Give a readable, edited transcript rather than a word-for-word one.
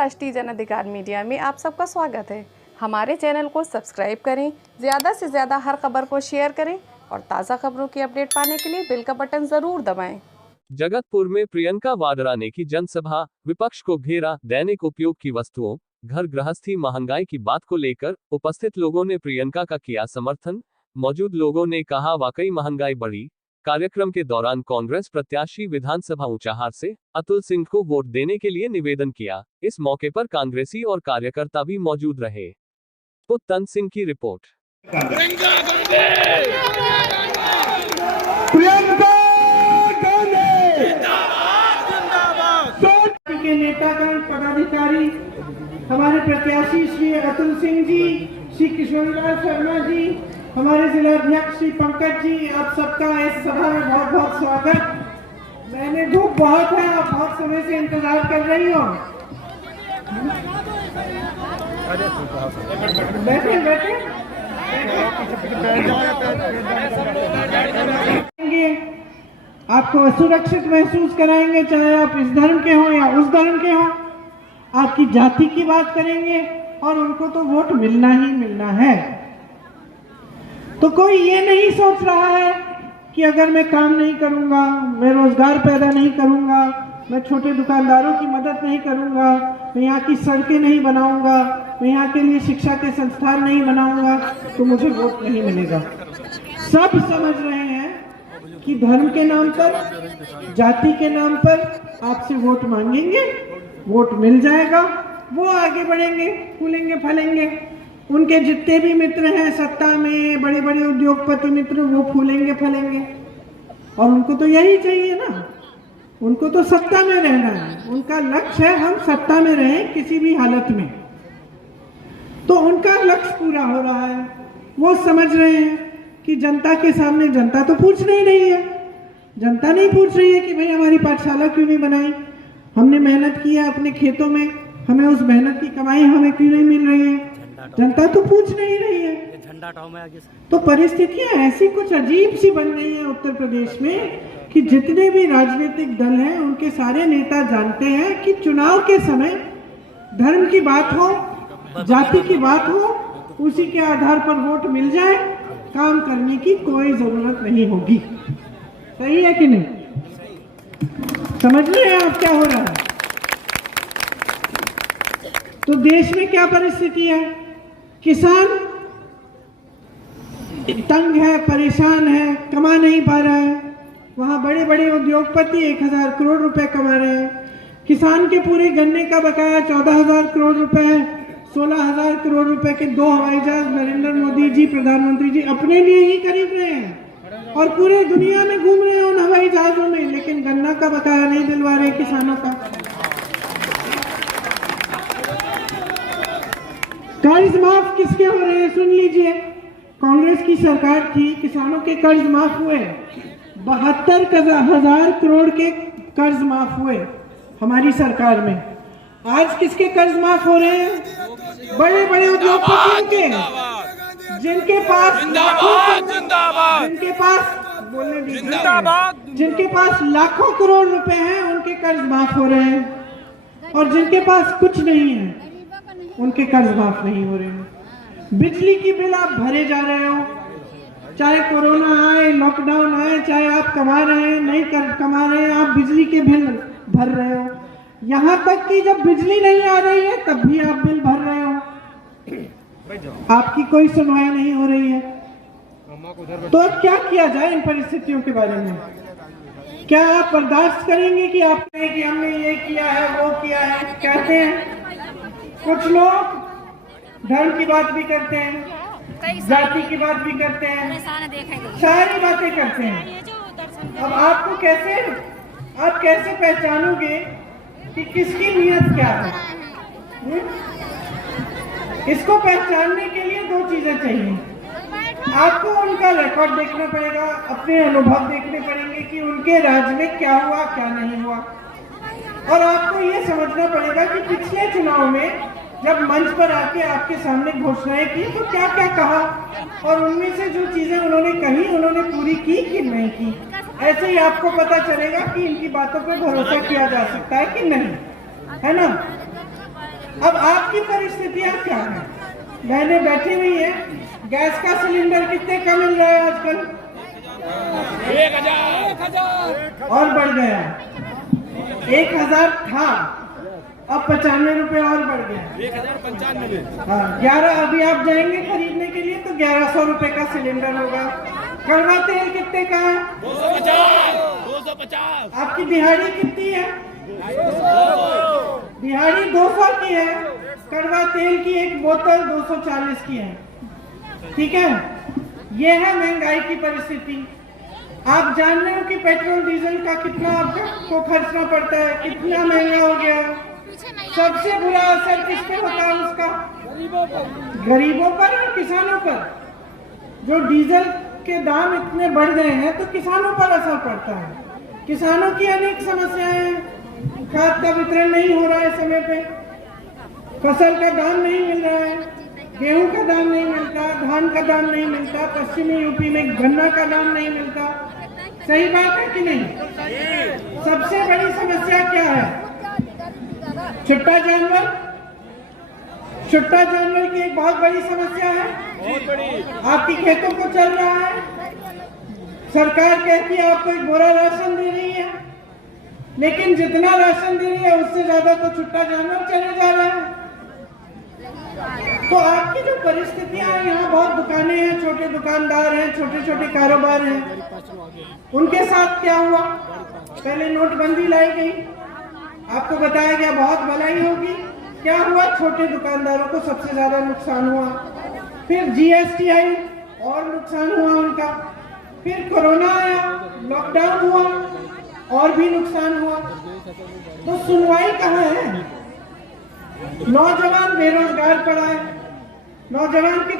राष्ट्रीय जन अधिकार मीडिया में आप सबका स्वागत है। हमारे चैनल को सब्सक्राइब करें, ज़्यादा से ज़्यादा हर खबर को शेयर करें और ताज़ा खबरों की अपडेट पाने के लिए बेल का बटन ज़रूर दबाएं। जगतपुर में प्रियंका वाड्रा ने की जनसभा, विपक्ष को घेरा। दैनिक उपयोग की वस्तुओं, घर गृहस्थी, महंगाई की बात को लेकर उपस्थित लोगों ने प्रियंका का किया समर्थन। मौजूद लोगों ने कहा वाकई महंगाई बढ़ी। कार्यक्रम के दौरान कांग्रेस प्रत्याशी विधानसभा ऊंचाहार से अतुल सिंह को वोट देने के लिए निवेदन किया। इस मौके पर कांग्रेसी और कार्यकर्ता भी मौजूद रहे। पुतन सिंह की रिपोर्ट। के नेतागण, पदाधिकारी, हमारे प्रत्याशी श्री अतुल सिंह जी, श्री किशोरीलाल शर्मा जी, हमारे जिला अध्यक्ष श्री पंकज जी, आप सबका इस सभा में बहुत बहुत स्वागत। मैंने धूप बहुत है, आप बहुत समय से इंतजार कर रही हो। बैठे बैठे आपको असुरक्षित महसूस कराएंगे, चाहे आप इस धर्म के हो या उस धर्म के हो। आपकी जाति की बात करेंगे और उनको तो वोट मिलना ही मिलना है। तो कोई ये नहीं सोच रहा है कि अगर मैं काम नहीं करूंगा, मैं रोजगार पैदा नहीं करूंगा, मैं छोटे दुकानदारों की मदद नहीं करूंगा, मैं यहाँ की सड़कें नहीं बनाऊंगा, मैं यहाँ के लिए शिक्षा के संस्थान नहीं बनाऊंगा, तो मुझे वोट नहीं मिलेगा। सब समझ रहे हैं कि धर्म के नाम पर, जाति के नाम पर आपसे वोट मांगेंगे, वोट मिल जाएगा, वो आगे बढ़ेंगे, फूलेंगे फलेंगे। उनके जितने भी मित्र हैं सत्ता में, बड़े बड़े उद्योगपति मित्र, वो फूलेंगे फलेंगे। और उनको तो यही चाहिए ना, उनको तो सत्ता में रहना है। उनका लक्ष्य है हम सत्ता में रहें किसी भी हालत में। तो उनका लक्ष्य पूरा हो रहा है। वो समझ रहे हैं कि जनता के सामने जनता तो पूछ नहीं रही है। जनता नहीं पूछ रही है कि भाई हमारी पाठशाला क्यों नहीं बनाई, हमने मेहनत की है अपने खेतों में, हमें उस मेहनत की कमाई हमें क्यों नहीं मिल रही है। जनता तो पूछ नहीं रही है। तो परिस्थितियां ऐसी कुछ अजीब सी बन रही है उत्तर प्रदेश में कि जितने भी राजनीतिक दल हैं उनके सारे नेता जानते हैं कि चुनाव के समय धर्म की बात हो, जाति की बात हो, उसी के आधार पर वोट मिल जाए, काम करने की कोई जरूरत नहीं होगी। सही है कि नहीं? समझ रहे हैं आप क्या हो रहा है? तो देश में क्या परिस्थिति है? किसान तंग है, परेशान है, कमा नहीं पा रहा है। वहां बड़े बड़े उद्योगपति 1000 करोड़ रुपए कमा रहे हैं। किसान के पूरे गन्ने का बकाया 14,000 करोड़ रुपए है। 16,000 करोड़ रुपए के 2 हवाई जहाज नरेंद्र मोदी जी, प्रधानमंत्री जी अपने लिए ही खरीद रहे हैं और पूरे दुनिया में घूम रहे हैं उन हवाई जहाजों में, लेकिन गन्ना का बकाया नहीं दिलवा रहे किसानों का। कर्ज माफ किसके हो रहे हैं सुन लीजिए। कांग्रेस की सरकार थी, किसानों के कर्ज माफ हुए, 72,000 करोड़ के कर्ज माफ हुए हमारी सरकार में। आज किसके कर्ज माफ हो रहे हैं? बड़े बड़े उद्योगपतियों के, जिनके पास जिनके पास लाखों करोड़ रुपए हैं, उनके कर्ज माफ हो रहे हैं। और जिनके पास कुछ नहीं है उनके कर्ज माफ नहीं हो रहे हैं। बिजली की बिल आप भरे जा रहे हो, चाहे कोरोना आए, लॉकडाउन आए, चाहे आप कमा रहे हैं नहीं कमा रहे हैं, आप बिजली के बिल भर रहे हो। यहाँ तक कि जब बिजली नहीं आ रही है तब भी आप बिल भर रहे हो। आपकी कोई सुनवाई नहीं हो रही है। तो अब क्या किया जाए इन परिस्थितियों के बारे में? क्या आप बर्दाश्त करेंगे कि आप कहें कि हमने ये किया है, वो किया है? कहते हैं कुछ लोग धर्म की बात भी करते हैं, जाति की बात भी करते हैं, सारी बातें करते हैं। अब आपको आप कैसे पहचानोगे कि किसकी नीयत क्या है? इसको पहचानने के लिए 2 चीजें चाहिए। आपको उनका रिकॉर्ड देखना पड़ेगा, अपने अनुभव देखने पड़ेंगे कि उनके राज्य में क्या हुआ क्या नहीं हुआ। और आपको ये समझना पड़ेगा कि पिछले चुनाव में जब मंच पर आके आपके सामने घोषणाएं की तो क्या क्या कहा, और उनमें से जो चीजें उन्होंने कही उन्होंने पूरी की कि नहीं की। ऐसे ही आपको पता चलेगा कि इनकी बातों पर भरोसा किया जा सकता है कि नहीं, है ना। अब आपकी परिस्थितियां क्या है? बहनें बैठी हुई है, गैस का सिलेंडर कितने का मिल रहा है आजकल? 1000 और बढ़ गया। 1000 था, अब 95 रुपए और बढ़ गया। 1095। हाँ, 11 अभी आप जाएंगे खरीदने के लिए तो 1100 रुपए का सिलेंडर होगा। कड़वा तेल कितने का है? 250। आपकी दिहाड़ी कितनी है? दिहाड़ी 200 की है, कड़वा तेल की एक बोतल 240 की है। ठीक है, ये है महंगाई की परिस्थिति। आप जान रहे हो कि पेट्रोल डीजल का कितना आपको खर्चना पड़ता है, कितना महंगा हो गया है। सबसे बुरा असर किस पे होता है उसका? गरीबों पर और किसानों पर। जो डीजल के दाम इतने बढ़ गए हैं तो किसानों पर असर पड़ता है। किसानों की अनेक समस्याएं हैं, खाद का वितरण नहीं हो रहा है समय पे, फसल का दाम नहीं मिल रहा है, गेहूं का दाम नहीं मिलता, धान का दाम नहीं मिलता, पश्चिमी यूपी में गन्ना का दाम नहीं मिलता। सही बात है कि नहीं? सबसे बड़ी समस्या क्या है? छुट्टा जानवर। छुट्टा जानवर की एक बहुत बड़ी समस्या है। आपकी खेतों को चल रहा है, सरकार कहती है आपको एक बोरा राशन दे रही है, लेकिन जितना राशन दे रही है उससे ज्यादा तो छुट्टा जानवर चले जा रहे हैं। तो आपकी जो परिस्थितियां हैं, यहाँ बहुत दुकानें हैं, छोटे दुकानदार हैं, छोटे छोटे कारोबार हैं, उनके साथ क्या हुआ? पहले नोटबंदी लाई गई, आपको बताया गया बहुत भलाई होगी। क्या हुआ? छोटे दुकानदारों को सबसे ज्यादा नुकसान हुआ। फिर जीएसटी आई और नुकसान हुआ उनका। फिर कोरोना आया, लॉकडाउन हुआ और भी नुकसान हुआ। तो सुनवाई कहाँ है? नौजवान बेरोजगार पड़ा है, नौजवान की